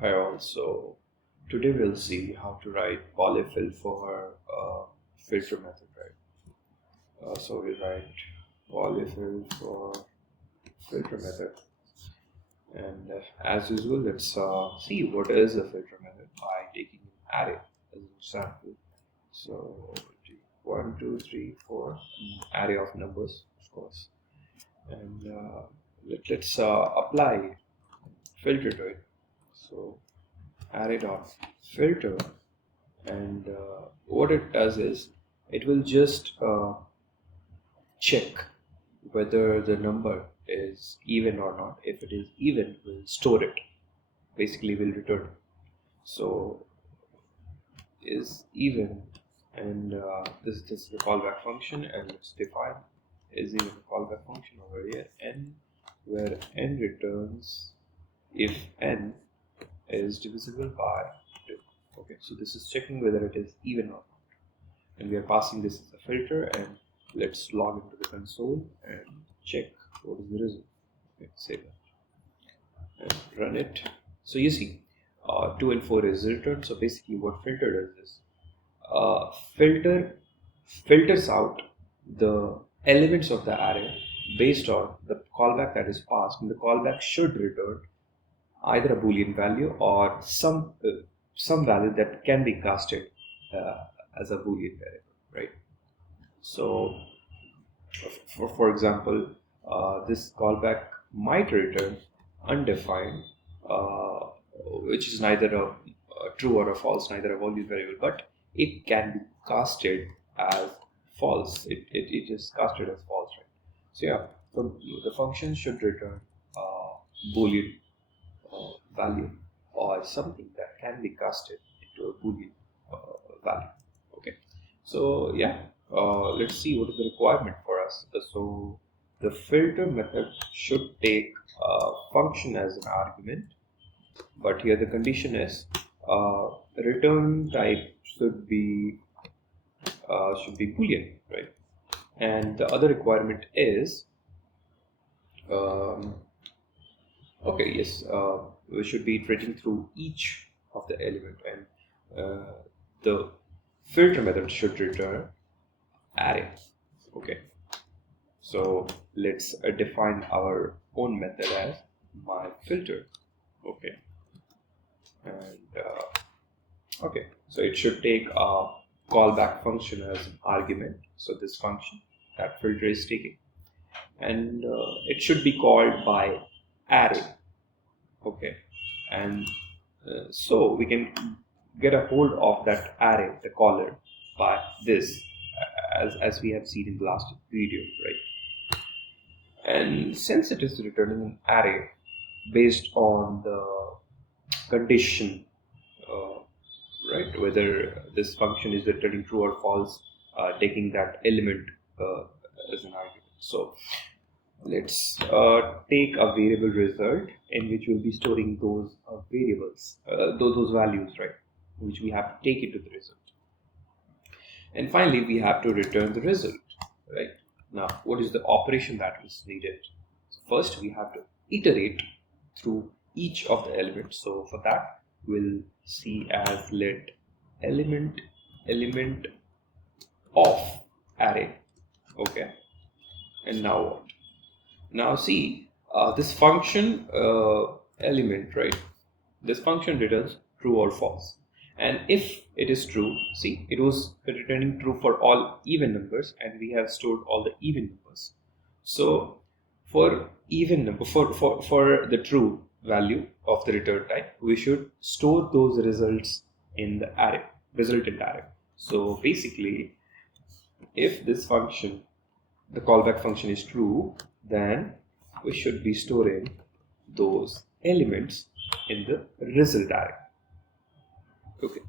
Hi all. So today we'll see how to write polyfill for filter method, right? So we write polyfill for filter method, and as usual, let's see what is a filter method by taking an array as an example. So 1, 2, 3, 4, array of numbers, of course, and let's apply filter to it. So array dot filter, and what it does is it will just check whether the number is even or not. If it is even, we'll store it, basically we'll return it. So is even, and this is the callback function, and let's define is even the callback function over here, n, where n returns if n is divisible by 2. Okay, so this is checking whether it is even or not, and we are passing this as a filter, and let's log into the console and check what is the result. Okay, save that and run it. So you see 2 and 4 is returned. So basically what filter does is filters out the elements of the array based on the callback that is passed, and the callback should return either a boolean value or some value that can be casted uh, as a boolean variable, right? So for example, this callback might return undefined, uh, which is neither a true or a false, neither a boolean variable, but it can be casted as false. It is casted as false, right? So yeah, so the function should return boolean value or something that can be casted into a boolean value. Okay, so yeah, let's see what is the requirement for us. So the filter method should take a function as an argument, but here the condition is return type should be boolean, right? And the other requirement is um, okay, yes, we should be iterating through each of the element, and the filter method should return array. Okay, so let's define our own method as my filter. Okay, and okay, so it should take a callback function as an argument. So this function that filter is taking, and it should be called by array. Okay, and so we can get a hold of that array, the caller, by this, as we have seen in the last video, right? And since it is returning an array based on the condition, uh, right, whether this function is returning true or false, taking that element as an argument. So let's take a variable result in which we'll be storing those variables, those values, right, which we have to take into the result. And finally, we have to return the result, right? Now, what is the operation that is needed? So first, we have to iterate through each of the elements. So for that, we'll see as let element of array. Okay, and now what? Now see, this function element, right? This function returns true or false. And if it is true, see, it was returning true for all even numbers, and we have stored all the even numbers. So for even number, for the true value of the return type, we should store those results in the array, resultant array. So basically, if this function, the callback function, is true, then we should be storing those elements in the result array. Okay,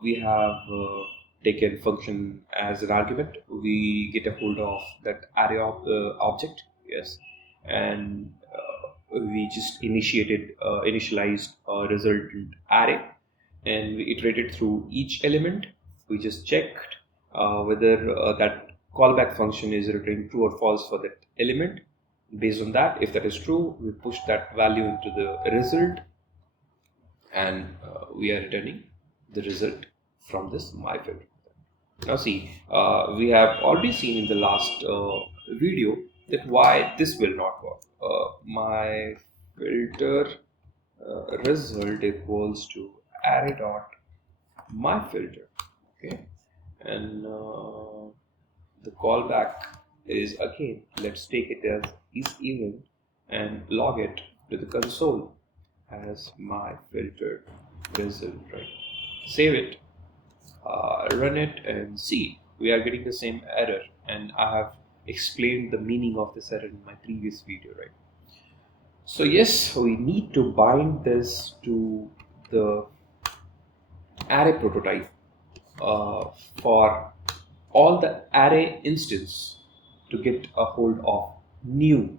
we have taken function as an argument. We get a hold of that array of object, yes, and we just initialized a resultant array, and we iterated through each element. We just checked whether that callback function is returning true or false for that element. Based on that, if that is true, we push that value into the result, and we are returning the result from this my filter. Now see, we have already seen in the last video that why this will not work. My filter result equals to array dot my filter, okay, and the callback is again, let's take it as is even and log it to the console as my filter result, right? Save it, run it, and see, we are getting the same error, and I have explained the meaning of this error in my previous video, right? So yes, we need to bind this to the array prototype for all the array instance to get a hold of new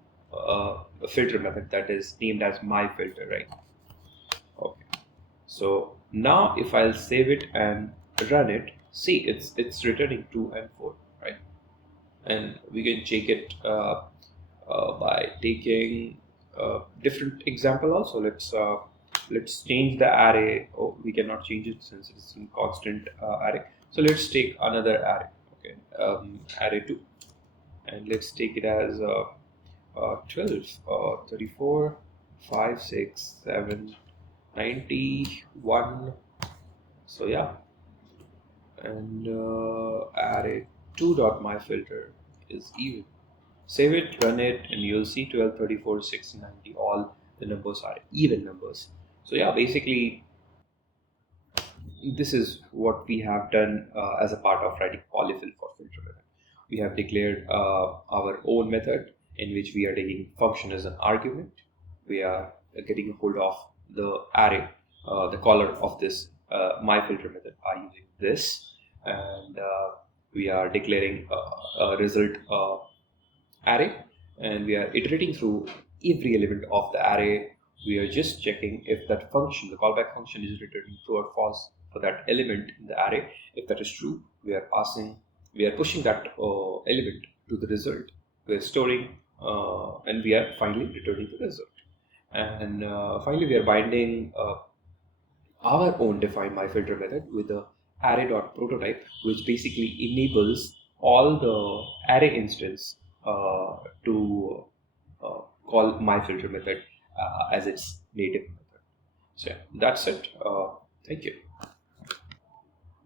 filter method that is named as my filter, right? Okay. So now if I'll save it and run it, see, it's returning 2 and 4, right? And we can check it by taking a different example also. Let's change the array. Oh, we cannot change it since it's in constant array. So let's take another array. Okay, array 2, and let's take it as 12, 34, 5, 6, 7, 91. So yeah, and array 2 dot my filter is even. Save it, run it, and you'll see 12, 34, 6, 90, all the numbers are even numbers. So yeah, basically this is what we have done as a part of writing polyfill for filter method. We have declared our own method in which we are taking function as an argument. We are getting a hold of the array, the caller of this my filter method by using this, and we are declaring a result array, and we are iterating through every element of the array. We are just checking if that function, the callback function, is returning true or false for that element in the array. If that is true, we are pushing that element to the result. We are storing, and we are finally returning the result. And finally, we are binding our own define my filter method with the array.prototype, which basically enables all the array instance to call my filter method as its native method. So yeah, that's it. Thank you.